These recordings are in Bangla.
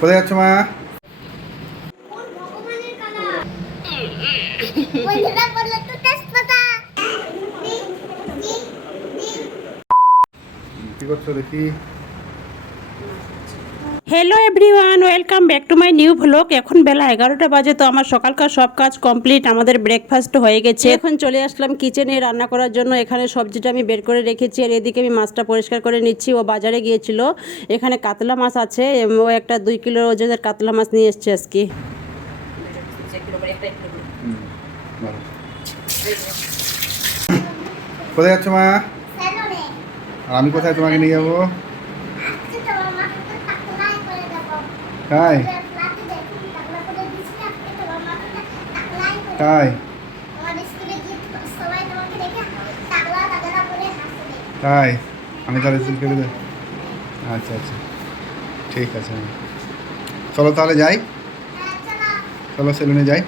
কোথায় যাচ্ছ মা? কি করছো দেখি? Hello everyone, welcome back to my new vlog. এখন বেলা 11টা বাজে, তো আমার সকালকার সব কাজ কমপ্লিট। আমাদের ব্রেকফাস্ট হয়ে গেছে। এখন চলে আসলাম কিচেনে রান্না করার জন্য। এখানে সবজিটা আমি বের করে রেখেছি, আর এদিকে আমি মাছটা পরিষ্কার করে নিচ্ছি। ও বাজারে গিয়েছিল, এখানে কাতলা মাছ আছে। ও একটা 2 কিলো ওজনের কাতলা মাছ নিয়ে এসছে আজকে। ভালো। কোথায় যাচ্ছ মা? আর আমি কোথায় তোমাকে নিয়ে যাবো? তাই তাই তাই আমি তাহলে চুল কেটে দেব। আচ্ছা আচ্ছা, ঠিক আছে। চলো তাহলে যাই, চলো সেলুনে যাই।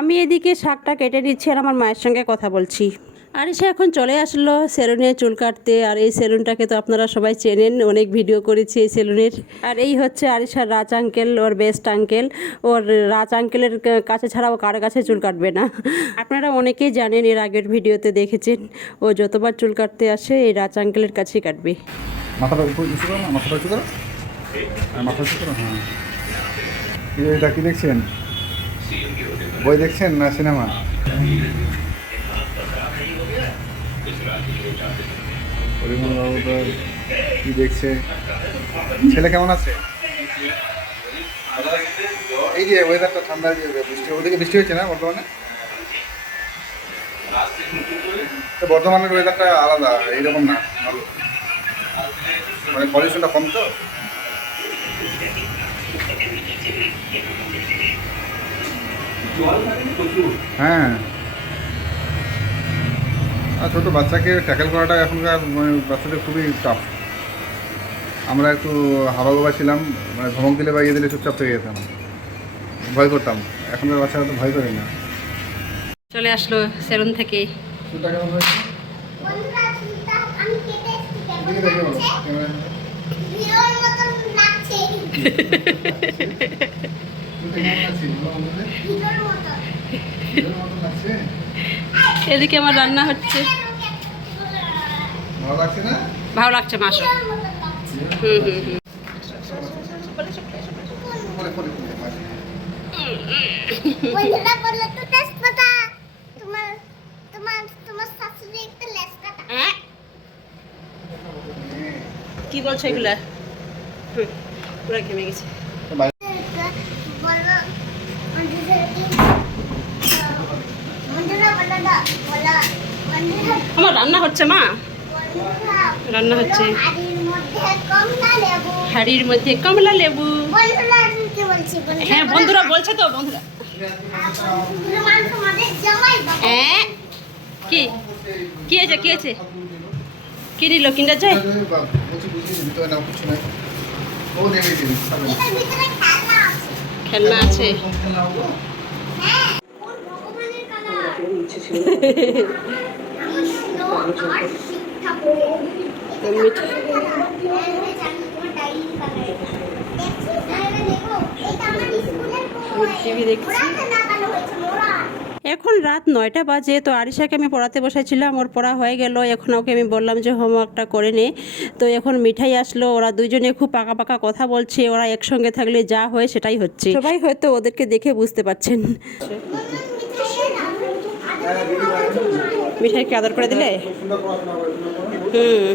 আমি এদিকে শাকটা কেটে নিচ্ছি আর আমার মায়ের সঙ্গে কথা বলছি। আরিশা এখন চলে আসলো সেলুনে চুল কাটতে। আর এই সেলুনটাকে তো আপনারা সবাই চেনেন, অনেক ভিডিও করেছি এই সেলুনের। আর এই হচ্ছে আরিশার রাজ আঙ্কেল, ওর বেস্ট আঙ্কেল। ওর রাজ আঙ্কেলের কাছে ছাড়া ও কারো কাছে চুল কাটবে না। আপনারা অনেকেই জানেন, এর আগের ভিডিওতে দেখেছেন। ও যতবার চুল কাটতে আসে এই রাজ আঙ্কেলের কাছেই কাটবে। মাথাটা উপর উঁচু করো না, মাথাটা উঁচু করো, আর মাথা উঁচু করো। হ্যাঁ, এটা কি দেখছেন? বই দেখছেন না সিনেমা? পরিমল বাবু তো কি দেখছে? ছেলে কেমন আছে? এই যে ওয়েদারটা ঠান্ডা, বৃষ্টি, ওদিকে বৃষ্টি হয়েছে না বর্তমানে? তো বর্ধমানের ওয়েদারটা আলাদা, এইরকম না, ভালো। মানে পলিউশনটা কম তো। হ্যাঁ, আর ছোটো বাচ্চাকে ট্যাকেল করাটা এখনকার বাচ্চাদের খুবই টাফ। আমরা একটু হাবাগোবা ছিলাম, মানে ধমক দিলে বা ইয়ে দিলে চুপচাপ হয়ে যেতাম, ভয় করতাম। এখনকার বাচ্চারা তো ভয় করে না। চলে আসলো সেলুন থেকে। চুলটা কেমন হয়েছে? এদিকে দেখে বলো, ক্যামেরা এদিকে আমার রান্না হচ্ছে। ভালো লাগছে না? ভালো লাগছে মাসো। হুম হুম হুম। পরে পরে পরে মাঝে। কি বলছো এগুলা? পুরো ঘেমে গেছে। আমার রান্না হচ্ছে মা, রান্না হচ্ছে। হাড়ির মধ্যে কমলা লেবু। হ্যাঁ বন্ধুরা বলছে তো, বন্ধুরা। হ্যাঁ, কি কি হয়েছে, কি হয়েছে? কি নিল কিন্ডার জয়? খেলনা আছে। টিভি দেখছি। এখন রাত 9টা বাজে, তো আরিশাকে আমি পড়াতে বসাইছিলাম, ওর পড়া হয়ে গেল। এখন ওকে আমি বললাম যে হোমওয়ার্কটা করে নে। তো এখন মিঠাই আসলো, ওরা দুইজনে খুব পাকা পাকা কথা বলছে। ওরা একসঙ্গে থাকলে যা হয় সেটাই হচ্ছে। সবাই হয়তো ওদেরকে দেখে বুঝতে পারছেন। মিঠাইকে আদর করে দিলে? হুম।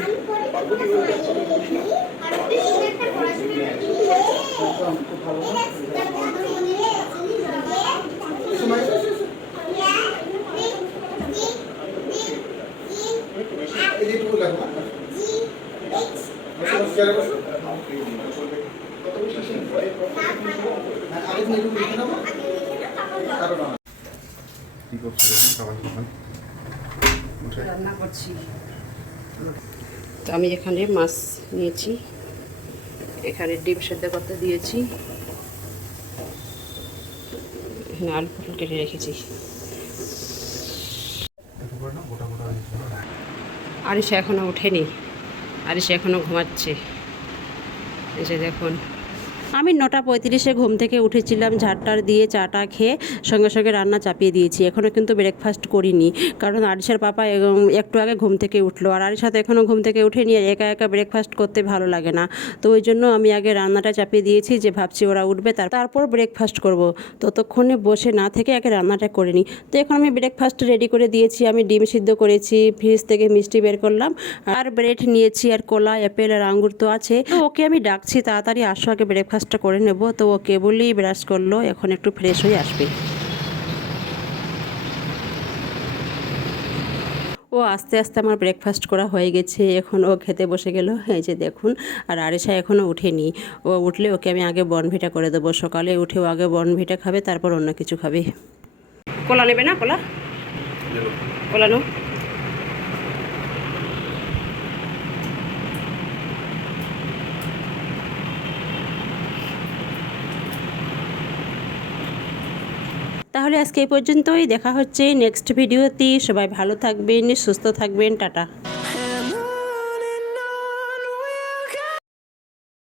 রান্না করছি। তো আমি এখানে মাছ নিয়েছি, এখানে ডিম সেদ্ধ করতে দিয়েছি, এখানে আলু পটল কেটে রেখেছি। আরিশা এখনো ওঠেনি, আরিশা এখনো ঘুমাচ্ছে। এই যে দেখুন আমি 9:35 ঘুম থেকে উঠেছিলাম, ঝাড়টার দিয়ে চাটা খেয়ে সঙ্গে সঙ্গে রান্না চাপিয়ে দিয়েছি। এখনও কিন্তু ব্রেকফাস্ট করিনি, কারণ আরিশার পাপা একটু আগে ঘুম থেকে উঠলো, আর আরিশা তো এখনও ঘুম থেকে উঠেনি, আর একা একা ব্রেকফাস্ট করতে ভালো লাগে না। তো ওই জন্য আমি আগে রান্নাটা চাপিয়ে দিয়েছি, যে ভাবছি ওরা উঠবে তারপর ব্রেকফাস্ট করব। ততক্ষণে বসে না থেকে আগে রান্নাটা করে নিই। তো এখন আমি ব্রেকফাস্ট রেডি করে দিয়েছি। আমি ডিম সিদ্ধ করেছি, ফ্রিজ থেকে মিষ্টি বের করলাম, আর ব্রেড নিয়েছি, আর কলা, অ্যাপেল আর আঙ্গুর তো আছে। তো ওকে আমি ডাকছি, তাড়াতাড়ি আসো, আগে ব্রেকফাস্টটা করে নেব। তো ও কেবলই ব্রাশ করলো, এখন একটু ফ্রেশ হয়ে আসবে। ও আস্তে আস্তে আমার ব্রেকফাস্ট করা হয়ে গেছে, এখন ও খেতে বসে গেল। এই যে দেখুন, আর আরিশা এখনও উঠেনি। ও উঠলে ওকে আমি আগে বর্নভিটা করে দেবো। সকালে উঠেও আগে বর্নভিটা খাবে, তারপর অন্য কিছু খাবে। কলা নেবে না? কলা কলা নো। তাহলে আজকে এই পর্যন্তই, দেখা হচ্ছে নেক্সট ভিডিওতে। সবাই ভালো থাকবেন, সুস্থ থাকবেন, টাটা।